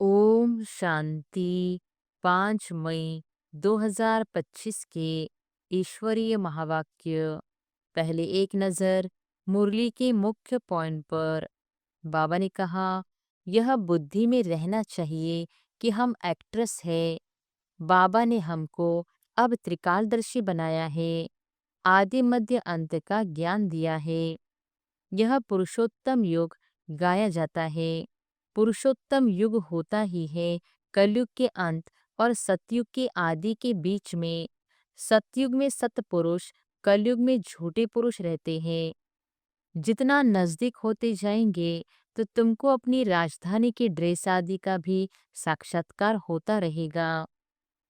ओम शांति। 5 मई 2025 के ईश्वरीय महावाक्य। पहले एक नज़र मुरली के मुख्य पॉइंट पर। बाबा ने कहा, यह बुद्धि में रहना चाहिए कि हम एक्ट्रेस है। बाबा ने हमको अब त्रिकालदर्शी बनाया है, आदि मध्य अंत का ज्ञान दिया है। यह पुरुषोत्तम युग गाया जाता है। पुरुषोत्तम युग होता ही है कलयुग के अंत और सतयुग के आदि के बीच में। सतयुग में सतपुरुष, कलयुग में झूठे पुरुष रहते हैं। जितना नजदीक होते जाएंगे तो तुमको अपनी राजधानी के ड्रेस आदि का भी साक्षात्कार होता रहेगा।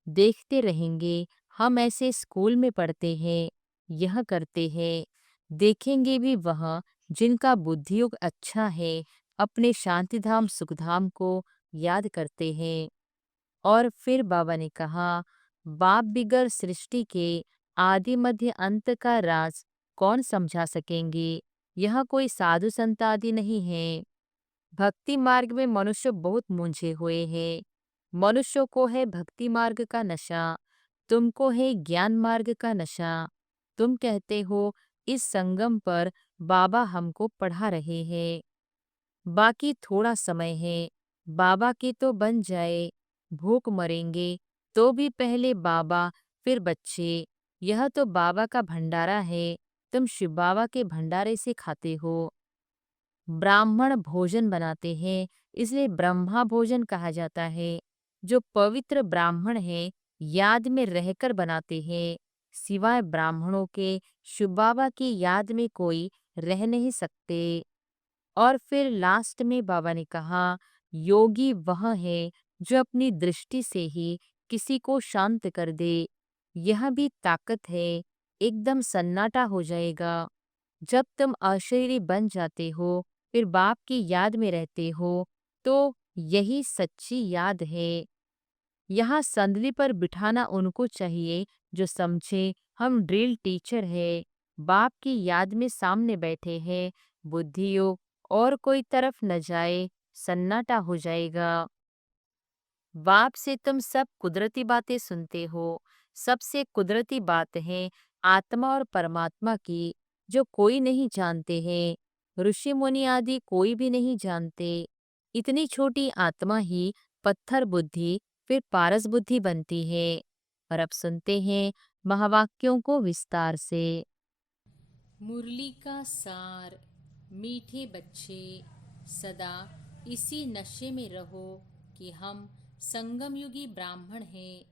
देखते रहेंगे, हम ऐसे स्कूल में पढ़ते हैं, यह करते हैं। देखेंगे भी वह जिनका बुद्धियोग अच्छा है, अपने शांतिधाम सुखधाम को याद करते हैं। और फिर बाबा ने कहा, बाप बिगर सृष्टि के आदि मध्य अंत का राज कौन समझा सकेंगे। यह कोई साधु संत आदि नहीं है। भक्ति मार्ग में मनुष्य बहुत मूंझे हुए हैं। मनुष्यों को है भक्ति मार्ग का नशा, तुमको है ज्ञान मार्ग का नशा। तुम कहते हो इस संगम पर बाबा हमको पढ़ा रहे हैं, बाकी थोड़ा समय है, बाबा के तो बन जाए। भूख मरेंगे तो भी पहले बाबा फिर बच्चे। यह तो बाबा का भंडारा है, तुम शिव बाबा के भंडारे से खाते हो। ब्राह्मण भोजन बनाते हैं, इसलिए ब्रह्मा भोजन कहा जाता है। जो पवित्र ब्राह्मण है, याद में रहकर बनाते हैं। सिवाय ब्राह्मणों के शिव बाबा की याद में कोई रह नहीं सकते। और फिर लास्ट में बाबा ने कहा, योगी वह है जो अपनी दृष्टि से ही किसी को शांत कर दे। यह भी ताकत है, एकदम सन्नाटा हो जाएगा। जब तुम अशरीरी बन जाते हो, फिर बाप की याद में रहते हो, तो यही सच्ची याद है। यहाँ संदली पर बिठाना उनको चाहिए जो समझे हम ड्रिल टीचर है, बाप की याद में सामने बैठे हैं। बुद्धि योग और कोई तरफ न जाए, सन्नाटा हो जाएगा। बाप से तुम सब कुदरती बातें सुनते हो। सबसे कुदरती बात है आत्मा और परमात्मा की, जो कोई नहीं जानते हैं। ऋषि मुनि आदि कोई भी नहीं जानते। इतनी छोटी आत्मा ही पत्थर बुद्धि फिर पारस बुद्धि बनती है। और अब सुनते हैं महावाक्यों को विस्तार से। मुरली का सार। मीठे बच्चे, सदा इसी नशे में रहो कि हम संगम युगी ब्राह्मण हैं।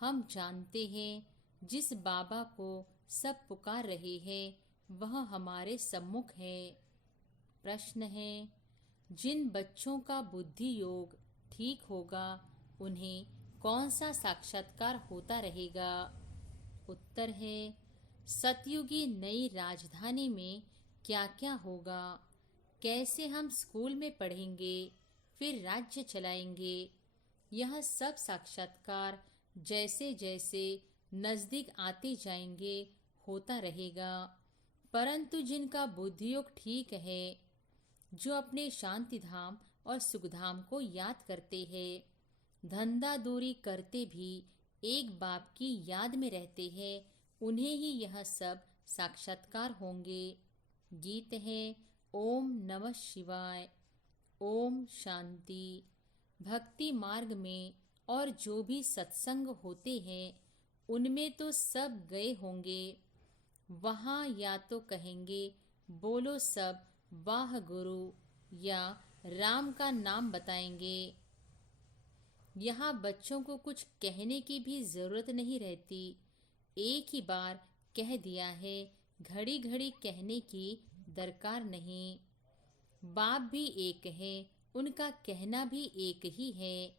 हम जानते हैं जिस बाबा को सब पुकार रहे हैं वह हमारे सम्मुख है। प्रश्न है, जिन बच्चों का बुद्धि योग ठीक होगा उन्हें कौन सा साक्षात्कार होता रहेगा? उत्तर है, सतयुगी नई राजधानी में क्या क्या होगा, कैसे हम स्कूल में पढ़ेंगे, फिर राज्य चलाएंगे। यह सब साक्षात्कार जैसे जैसे नजदीक आते जाएंगे होता रहेगा। परंतु जिनका बुद्धियोग ठीक है, जो अपने शांति धाम और सुखधाम को याद करते हैं, धंधा दूरी करते भी एक बाप की याद में रहते हैं, उन्हें ही यह सब साक्षात्कार होंगे। गीत है, ओम नमः शिवाय। ओम शांति। भक्ति मार्ग में और जो भी सत्संग होते हैं उनमें तो सब गए होंगे। वहाँ या तो कहेंगे बोलो सब वाह गुरु, या राम का नाम बताएंगे। यहाँ बच्चों को कुछ कहने की भी जरूरत नहीं रहती। एक ही बार कह दिया है, घड़ी घड़ी कहने की दरकार नहीं। बाप भी एक है, उनका कहना भी एक ही है।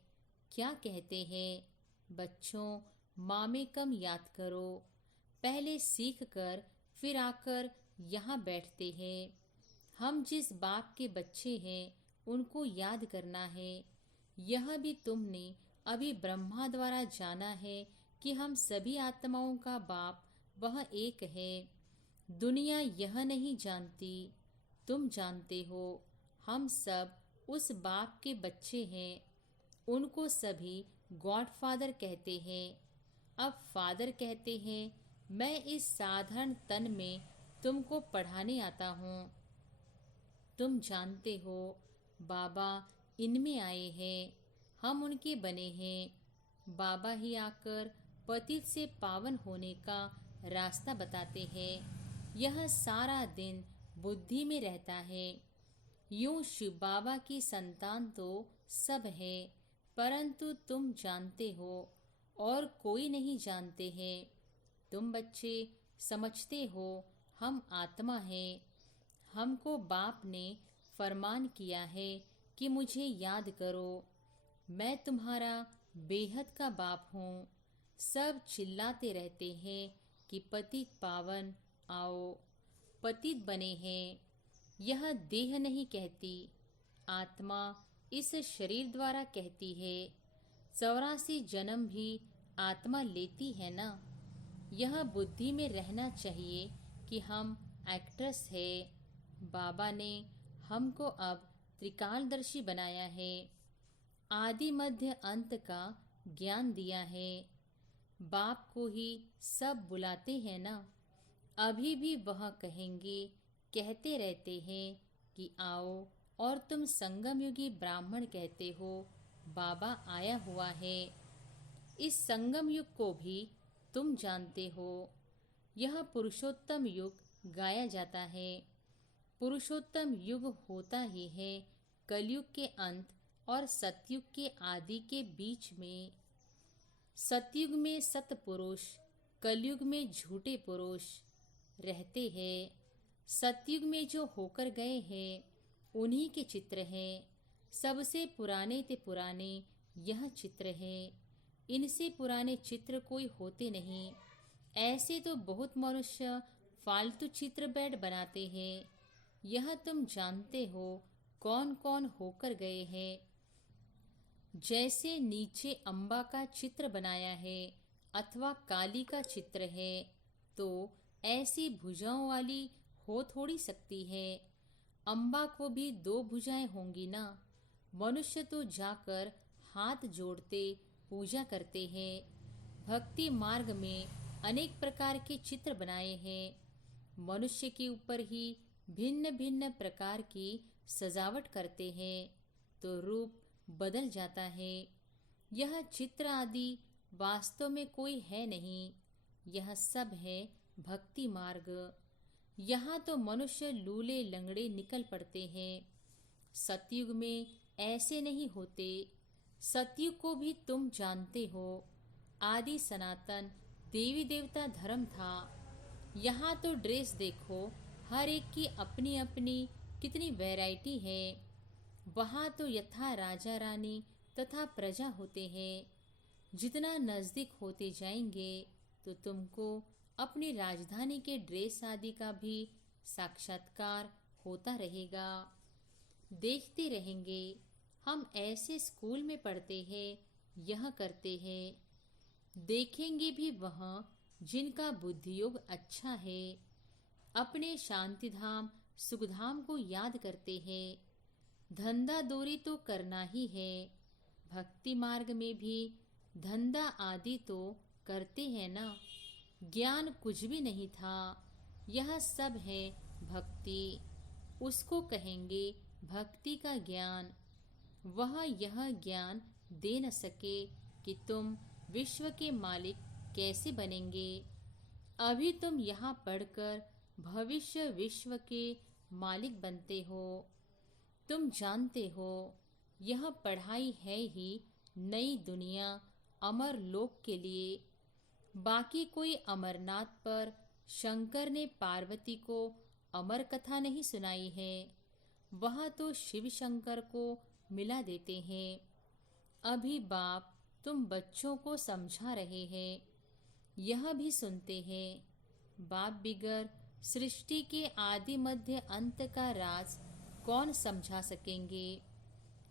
क्या कहते हैं? बच्चों, माँ में कम याद करो। पहले सीख कर फिर आकर यहाँ बैठते हैं। हम जिस बाप के बच्चे हैं उनको याद करना है। यह भी तुमने अभी ब्रह्मा द्वारा जाना है कि हम सभी आत्माओं का बाप वह एक है। दुनिया यह नहीं जानती, तुम जानते हो। हम सब उस बाप के बच्चे हैं। उनको सभी गॉडफादर कहते हैं। अब फादर कहते हैं, मैं इस साधारण तन में तुमको पढ़ाने आता हूँ। तुम जानते हो बाबा इनमें आए हैं, हम उनके बने हैं। बाबा ही आकर पतित से पावन होने का रास्ता बताते हैं। यह सारा दिन बुद्धि में रहता है। यूं शिव बाबा की संतान तो सब है, परंतु तुम जानते हो और कोई नहीं जानते हैं। तुम बच्चे समझते हो हम आत्मा हैं। हमको बाप ने फरमान किया है कि मुझे याद करो, मैं तुम्हारा बेहद का बाप हूँ। सब चिल्लाते रहते हैं कि पतित पावन आओ, पतित बने हैं। यह देह नहीं कहती, आत्मा इस शरीर द्वारा कहती है। 84 जन्म भी आत्मा लेती है ना। यह बुद्धि में रहना चाहिए कि हम एक्ट्रेस है। बाबा ने हमको अब त्रिकालदर्शी बनाया है, आदि मध्य अंत का ज्ञान दिया है। बाप को ही सब बुलाते हैं ना। अभी भी वह कहेंगे, कहते रहते हैं कि आओ, और तुम संगम युगी ब्राह्मण कहते हो बाबा आया हुआ है। इस संगम युग को भी तुम जानते हो। यह पुरुषोत्तम युग गाया जाता है। पुरुषोत्तम युग होता ही है कलयुग के अंत और सतयुग के आदि के बीच में। सतयुग में सतपुरुष, कलयुग में झूठे पुरुष रहते हैं। सतयुग में जो होकर गए हैं उन्हीं के चित्र हैं। सबसे पुराने ते पुराने यह चित्र है। इनसे पुराने चित्र कोई होते नहीं। ऐसे तो बहुत मनुष्य फालतू चित्र बैठ बनाते हैं। यह तुम जानते हो कौन कौन होकर गए हैं। जैसे नीचे अम्बा का चित्र बनाया है अथवा काली का चित्र है, तो ऐसी भुजाओं वाली हो थोड़ी सकती है। अम्बा को भी 2 भुजाएं होंगी ना। मनुष्य तो जाकर हाथ जोड़ते पूजा करते हैं। भक्ति मार्ग में अनेक प्रकार के चित्र बनाए हैं। मनुष्य के ऊपर ही भिन्न भिन्न प्रकार की सजावट करते हैं तो रूप बदल जाता है। यह चित्र आदि वास्तव में कोई है नहीं। यह सब है भक्ति मार्ग। यहाँ तो मनुष्य लूले लंगड़े निकल पड़ते हैं। सतयुग में ऐसे नहीं होते। सतयुग को भी तुम जानते हो। आदि सनातन देवी देवता धर्म था। यहाँ तो ड्रेस देखो, हर एक की अपनी अपनी कितनी वैरायटी है। वहाँ तो यथा राजा रानी तथा प्रजा होते हैं। जितना नज़दीक होते जाएंगे तो तुमको अपनी राजधानी के ड्रेस आदि का भी साक्षात्कार होता रहेगा। देखते रहेंगे। हम ऐसे स्कूल में पढ़ते हैं, यह करते हैं। देखेंगे भी वह जिनका बुद्धि योग अच्छा है। अपने शांतिधाम सुखधाम को याद करते हैं। धंधा दोरी तो करना ही है। भक्ति मार्ग में भी धंधा आदि तो करते हैं ना। ज्ञान कुछ भी नहीं था। यह सब है भक्ति। उसको कहेंगे भक्ति का ज्ञान। वह यह ज्ञान दे न सके कि तुम विश्व के मालिक कैसे बनेंगे। अभी तुम यहाँ पढ़कर भविष्य विश्व के मालिक बनते हो। तुम जानते हो यह पढ़ाई है ही नई दुनिया अमर लोक के लिए। बाकी कोई अमरनाथ पर शंकर ने पार्वती को अमर कथा नहीं सुनाई है। वह तो शिव शंकर को मिला देते हैं। अभी बाप तुम बच्चों को समझा रहे हैं, यह भी सुनते हैं। बाप बिगर सृष्टि के आदि मध्य अंत का राज कौन समझा सकेंगे।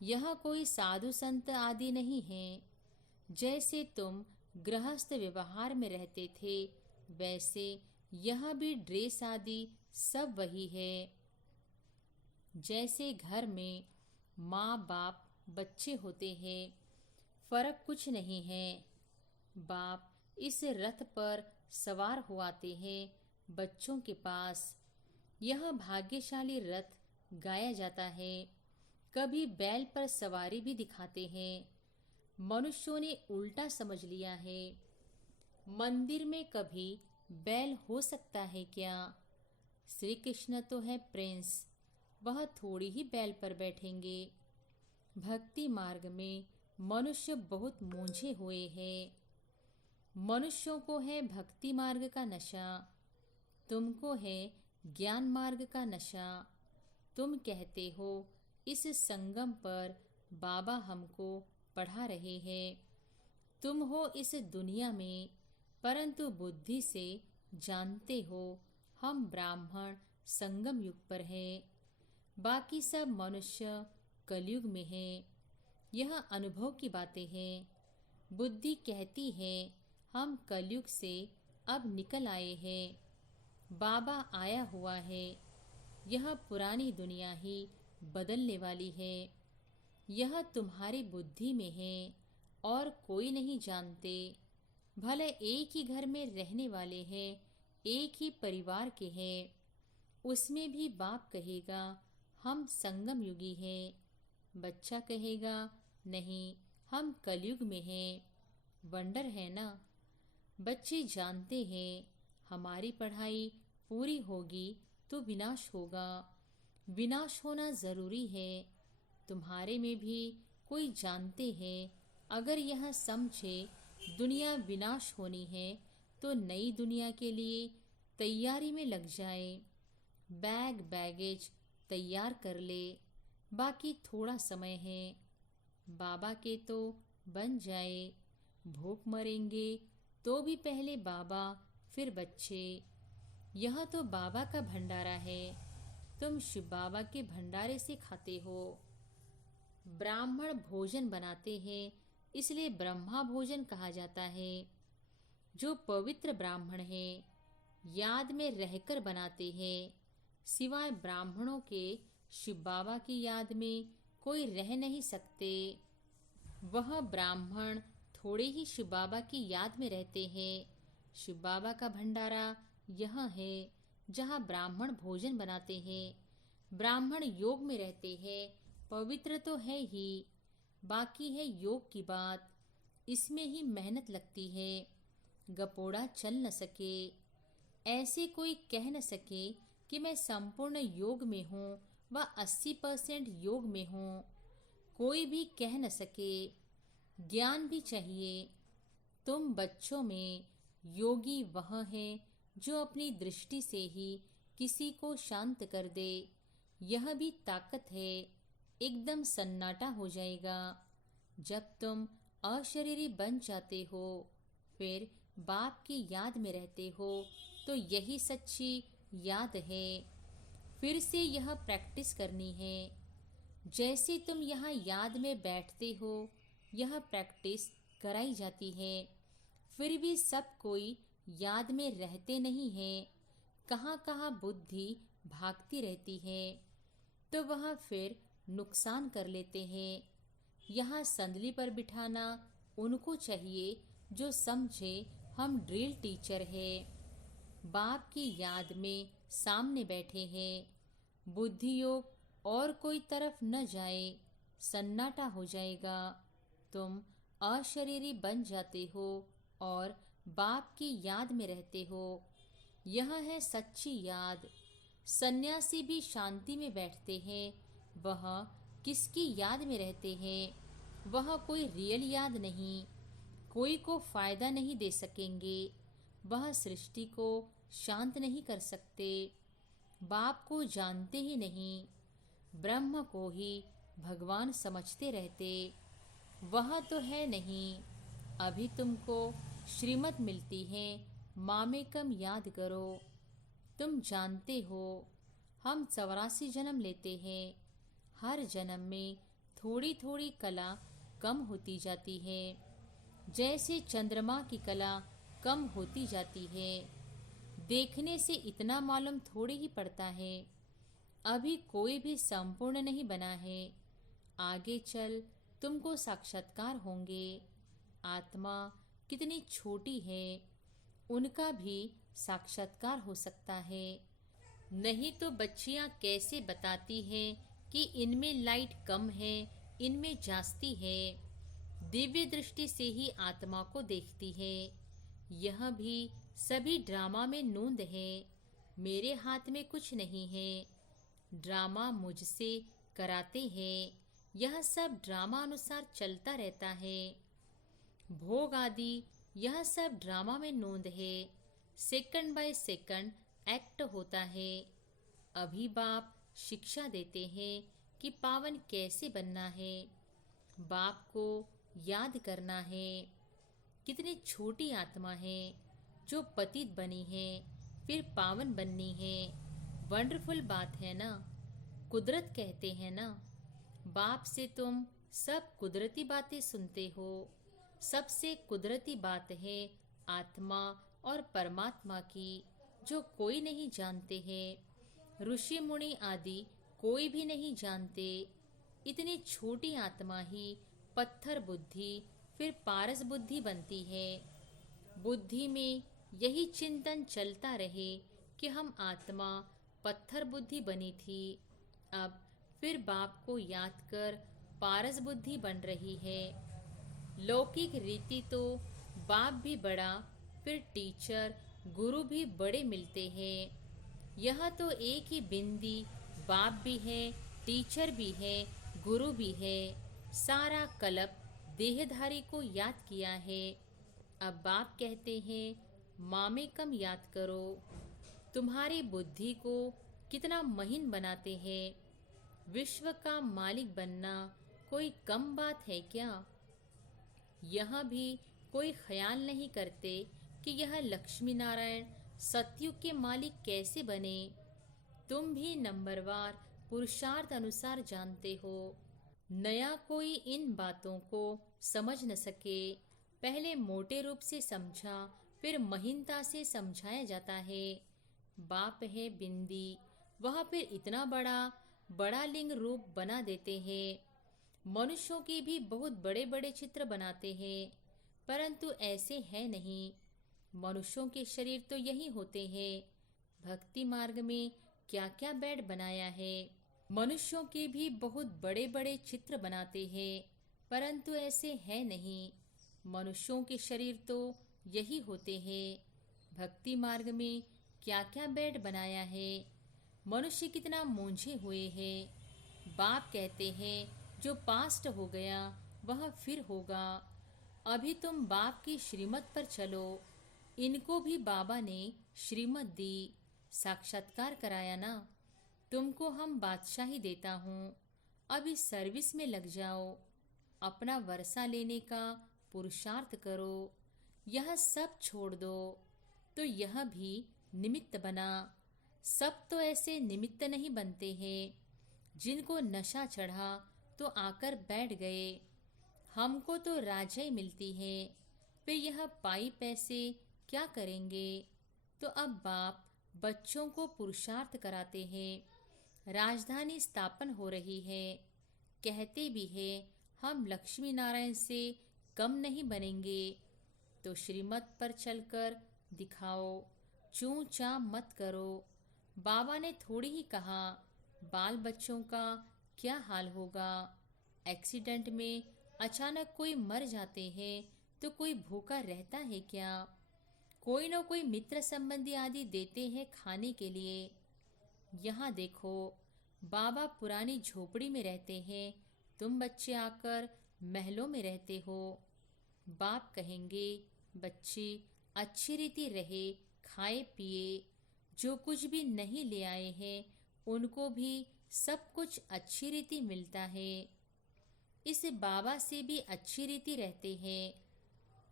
यह कोई साधु संत आदि नहीं है। जैसे तुम गृहस्थ व्यवहार में रहते थे, वैसे यह भी ड्रेस आदि सब वही है। जैसे घर में माँ बाप बच्चे होते हैं, फर्क कुछ नहीं है। बाप इस रथ पर सवार हुआते हैं बच्चों के पास। यह भाग्यशाली रथ गाया जाता है। कभी बैल पर सवारी भी दिखाते हैं। मनुष्यों ने उल्टा समझ लिया है। मंदिर में कभी बैल हो सकता है क्या? श्री कृष्ण तो है प्रिंस, वह थोड़ी ही बैल पर बैठेंगे। भक्ति मार्ग में मनुष्य बहुत मूंझे हुए हैं। मनुष्यों को है भक्ति मार्ग का नशा, तुमको है ज्ञान मार्ग का नशा। तुम कहते हो इस संगम पर बाबा हमको पढ़ा रहे हैं। तुम हो इस दुनिया में, परंतु बुद्धि से जानते हो हम ब्राह्मण संगम युग पर हैं। बाकी सब मनुष्य कलयुग में हैं। यह अनुभव की बातें हैं। बुद्धि कहती है हम कलयुग से अब निकल आए हैं। बाबा आया हुआ है। यह पुरानी दुनिया ही बदलने वाली है। यह तुम्हारी बुद्धि में है और कोई नहीं जानते। भले एक ही घर में रहने वाले हैं, एक ही परिवार के हैं, उसमें भी बाप कहेगा हम संगम युगी हैं। बच्चा कहेगा नहीं, हम कलयुग में हैं। वंडर है ना? बच्चे जानते हैं हमारी पढ़ाई पूरी होगी तो विनाश होगा। विनाश होना जरूरी है। तुम्हारे में भी कोई जानते हैं अगर यह समझे दुनिया विनाश होनी है तो नई दुनिया के लिए तैयारी में लग जाए। बैग बैगेज तैयार कर ले, बाकी थोड़ा समय है। बाबा के तो बन जाए। भूख मरेंगे तो भी पहले बाबा फिर बच्चे। यह तो बाबा का भंडारा है। तुम शिव बाबा के भंडारे से खाते हो। ब्राह्मण भोजन बनाते हैं, इसलिए ब्रह्मा भोजन कहा जाता है। जो पवित्र ब्राह्मण है याद में रहकर बनाते हैं। सिवाय ब्राह्मणों के शिव बाबा की याद में कोई रह नहीं सकते। वह ब्राह्मण थोड़े ही शिव बाबा की याद में रहते हैं। शिव बाबा का भंडारा यह है जहाँ ब्राह्मण भोजन बनाते हैं। ब्राह्मण योग में रहते हैं। पवित्र तो है ही, बाकी है योग की बात। इसमें ही मेहनत लगती है। गपोड़ा चल न सके। ऐसे कोई कह न सके कि मैं संपूर्ण योग में हूँ व 80% योग में हूँ। कोई भी कह न सके। ज्ञान भी चाहिए। तुम बच्चों में योगी वह है जो अपनी दृष्टि से ही किसी को शांत कर दे। यह भी ताकत है। एकदम सन्नाटा हो जाएगा। जब तुम अशरीरी बन जाते हो, फिर बाप की याद में रहते हो, तो यही सच्ची याद है। फिर से यह प्रैक्टिस करनी है। जैसे तुम यहाँ याद में बैठते हो, यह प्रैक्टिस कराई जाती है। फिर भी सब कोई याद में रहते नहीं है। कहाँ कहाँ बुद्धि भागती रहती है, तो वह फिर नुकसान कर लेते हैं। यहाँ संदली पर बिठाना उनको चाहिए जो समझे हम ड्रिल टीचर है। बाप की याद में सामने बैठे हैं। बुद्धि योग और कोई तरफ न जाए, सन्नाटा हो जाएगा। तुम अशरीरी बन जाते हो और बाप की याद में रहते हो। यह है सच्ची याद। सन्यासी भी शांति में बैठते हैं। वह किसकी याद में रहते हैं? वह कोई रियल याद नहीं। कोई को फायदा नहीं दे सकेंगे। वह सृष्टि को शांत नहीं कर सकते। बाप को जानते ही नहीं। ब्रह्म को ही भगवान समझते रहते। वह तो है नहीं। अभी तुमको श्रीमत मिलती है, मामेकम याद करो। तुम जानते हो हम 84 जन्म लेते हैं। हर जन्म में थोड़ी थोड़ी कला कम होती जाती है। जैसे चंद्रमा की कला कम होती जाती है। देखने से इतना मालूम थोड़ी ही पड़ता है। अभी कोई भी संपूर्ण नहीं बना है। आगे चल तुमको साक्षात्कार होंगे। आत्मा कितनी छोटी है, उनका भी साक्षात्कार हो सकता है। नहीं तो बच्चियां कैसे बताती हैं कि इनमें लाइट कम है, इनमें जास्ती है। दिव्य दृष्टि से ही आत्मा को देखती है। यह भी सभी ड्रामा में नूंद है। मेरे हाथ में कुछ नहीं है। ड्रामा मुझसे कराते हैं। यह सब ड्रामा अनुसार चलता रहता है। भोग आदि यह सब ड्रामा में नोंद है। सेकंड बाय सेकंड एक्ट होता है। अभी बाप शिक्षा देते हैं कि पावन कैसे बनना है। बाप को याद करना है। कितनी छोटी आत्मा है जो पतित बनी है, फिर पावन बननी है। वंडरफुल बात है ना। कुदरत कहते हैं ना, बाप से तुम सब कुदरती बातें सुनते हो। सबसे कुदरती बात है आत्मा और परमात्मा की, जो कोई नहीं जानते हैं। ऋषि मुनि आदि कोई भी नहीं जानते। इतनी छोटी आत्मा ही पत्थर बुद्धि फिर पारस बुद्धि बनती है। बुद्धि में यही चिंतन चलता रहे कि हम आत्मा पत्थर बुद्धि बनी थी, अब फिर बाप को याद कर पारस बुद्धि बन रही है। लौकिक रीति तो बाप भी बड़ा, फिर टीचर गुरु भी बड़े मिलते हैं। यह तो एक ही बिंदी बाप भी है, टीचर भी है, गुरु भी है। सारा कल्प देहधारी को याद किया है। अब बाप कहते हैं मामे कम याद करो। तुम्हारी बुद्धि को कितना महीन बनाते हैं। विश्व का मालिक बनना कोई कम बात है क्या? यह भी कोई ख्याल नहीं करते कि यह लक्ष्मी नारायण सतयुग के मालिक कैसे बने। तुम भी नंबरवार पुरुषार्थ अनुसार जानते हो। नया कोई इन बातों को समझ न सके। पहले मोटे रूप से समझा, फिर महीनता से समझाया जाता है। बाप है बिंदी, वह फिर इतना बड़ा बड़ा लिंग रूप बना देते हैं। मनुष्यों के भी बहुत बड़े बड़े चित्र बनाते हैं, परंतु ऐसे है नहीं। मनुष्यों के शरीर तो यही होते हैं। भक्ति मार्ग में क्या क्या बेड बनाया है। मनुष्यों के भी बहुत बड़े बड़े चित्र बनाते हैं, परंतु ऐसे है नहीं। मनुष्यों के शरीर तो यही होते हैं। भक्ति मार्ग में क्या क्या बेड बनाया है। मनुष्य कितना मूंझे हुए हैं। बाप कहते हैं जो पास्ट हो गया वह फिर होगा। अभी तुम बाप की श्रीमत पर चलो। इनको भी बाबा ने श्रीमत दी, साक्षात्कार कराया ना। तुमको हम बादशाही देता हूँ, अभी सर्विस में लग जाओ। अपना वर्षा लेने का पुरुषार्थ करो। यह सब छोड़ दो। तो यह भी निमित्त बना। सब तो ऐसे निमित्त नहीं बनते हैं। जिनको नशा चढ़ा तो आकर बैठ गए। हमको तो राजाई मिलती है, फिर यह पाई पैसे क्या करेंगे। तो अब बाप बच्चों को पुरुषार्थ कराते हैं। राजधानी स्थापन हो रही है। कहते भी है हम लक्ष्मी नारायण से कम नहीं बनेंगे। तो श्रीमत पर चलकर दिखाओ। चूं चां मत करो। बाबा ने थोड़ी ही कहा बाल बच्चों का क्या हाल होगा। एक्सीडेंट में अचानक कोई मर जाते हैं तो कोई भूखा रहता है क्या? कोई न कोई मित्र संबंधी आदि देते हैं खाने के लिए। यहाँ देखो, बाबा पुरानी झोपड़ी में रहते हैं, तुम बच्चे आकर महलों में रहते हो। बाप कहेंगे बच्चे अच्छी रीति रहे, खाए पिए। जो कुछ भी नहीं ले आए हैं उनको भी सब कुछ अच्छी रीति मिलता है। इस बाबा से भी अच्छी रीति रहते हैं।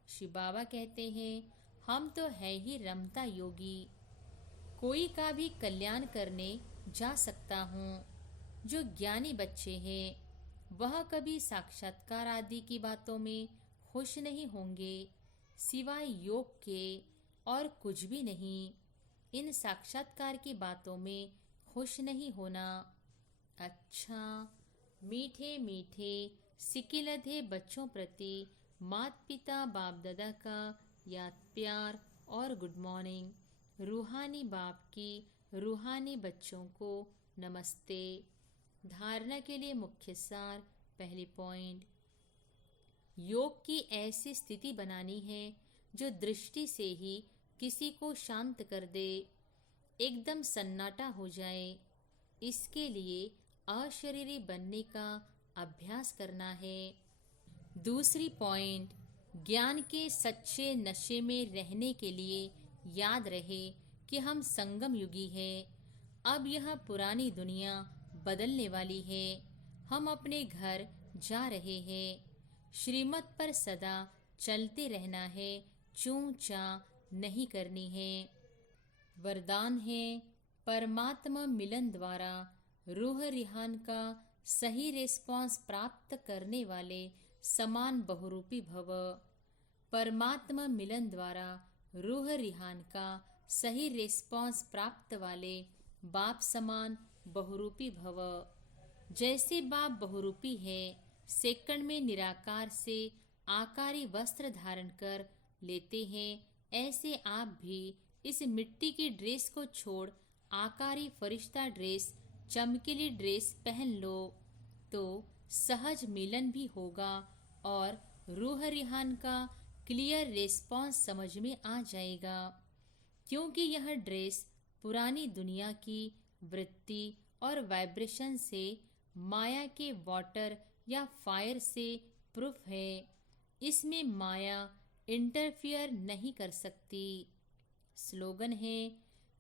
शिव बाबा कहते हैं हम तो है ही रमता योगी। कोई का भी कल्याण करने जा सकता हूँ। जो ज्ञानी बच्चे हैं वह कभी साक्षात्कार आदि की बातों में खुश नहीं होंगे, सिवाय योग के और कुछ भी नहीं। इन साक्षात्कार की बातों में खुश नहीं होना। अच्छा, मीठे मीठे सिकिलधे बच्चों प्रति माता पिता बाप दादा का याद प्यार और गुड मॉर्निंग। रूहानी बाप की रूहानी बच्चों को नमस्ते। धारणा के लिए मुख्य सार। पहली पॉइंट, योग की ऐसी स्थिति बनानी है जो दृष्टि से ही किसी को शांत कर दे, एकदम सन्नाटा हो जाए। इसके लिए अशरीरी बनने का अभ्यास करना है। दूसरी पॉइंट, ज्ञान के सच्चे नशे में रहने के लिए याद रहे कि हम संगम युगी हैं। अब यह पुरानी दुनिया बदलने वाली है। हम अपने घर जा रहे हैं। श्रीमत पर सदा चलते रहना है, चूं चां नहीं करनी है। वरदान है, परमात्मा मिलन द्वारा रूह रिहान का सही रिस्पॉन्स प्राप्त करने वाले समान बहुरूपी भव। परमात्मा मिलन द्वारा रूह रिहान का सही रिस्पॉन्स प्राप्त वाले बाप समान बहुरूपी भव। जैसे बाप बहुरूपी है, सेकंड में निराकार से आकारी वस्त्र धारण कर लेते हैं, ऐसे आप भी इस मिट्टी की ड्रेस को छोड़ आकारी फरिश्ता ड्रेस, चमकीली ड्रेस पहन लो, तो सहज मिलन भी होगा और रूह रिहान का क्लियर रिस्पॉन्स समझ में आ जाएगा। क्योंकि यह ड्रेस पुरानी दुनिया की वृत्ति और वाइब्रेशन से, माया के वाटर या फायर से प्रूफ है। इसमें माया इंटरफियर नहीं कर सकती। स्लोगन है,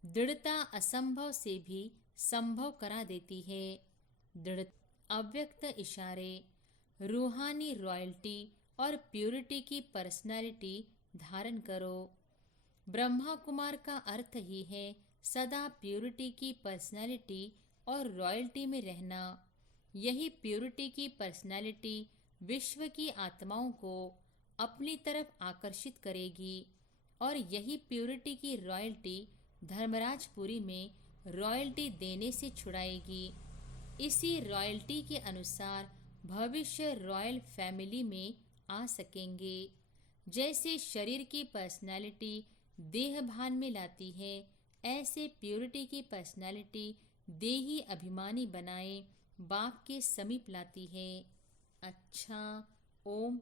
दृढ़ता असंभव से भी संभव करा देती है। दृढ़ अव्यक्त इशारे। रूहानी रॉयल्टी और प्यूरिटी की पर्सनालिटी धारण करो। ब्रह्मा कुमार का अर्थ ही है सदा प्यूरिटी की पर्सनालिटी और रॉयल्टी में रहना। यही प्यूरिटी की पर्सनालिटी विश्व की आत्माओं को अपनी तरफ आकर्षित करेगी और यही प्यूरिटी की रॉयल्टी धर्मराजपुरी में रॉयल्टी देने से छुड़ाएगी। इसी रॉयल्टी के अनुसार भविष्य रॉयल फैमिली में आ सकेंगे। जैसे शरीर की पर्सनालिटी देह भान में लाती है, ऐसे प्यूरिटी की पर्सनालिटी देही अभिमानी बनाए बाप के समीप लाती है। अच्छा, ओम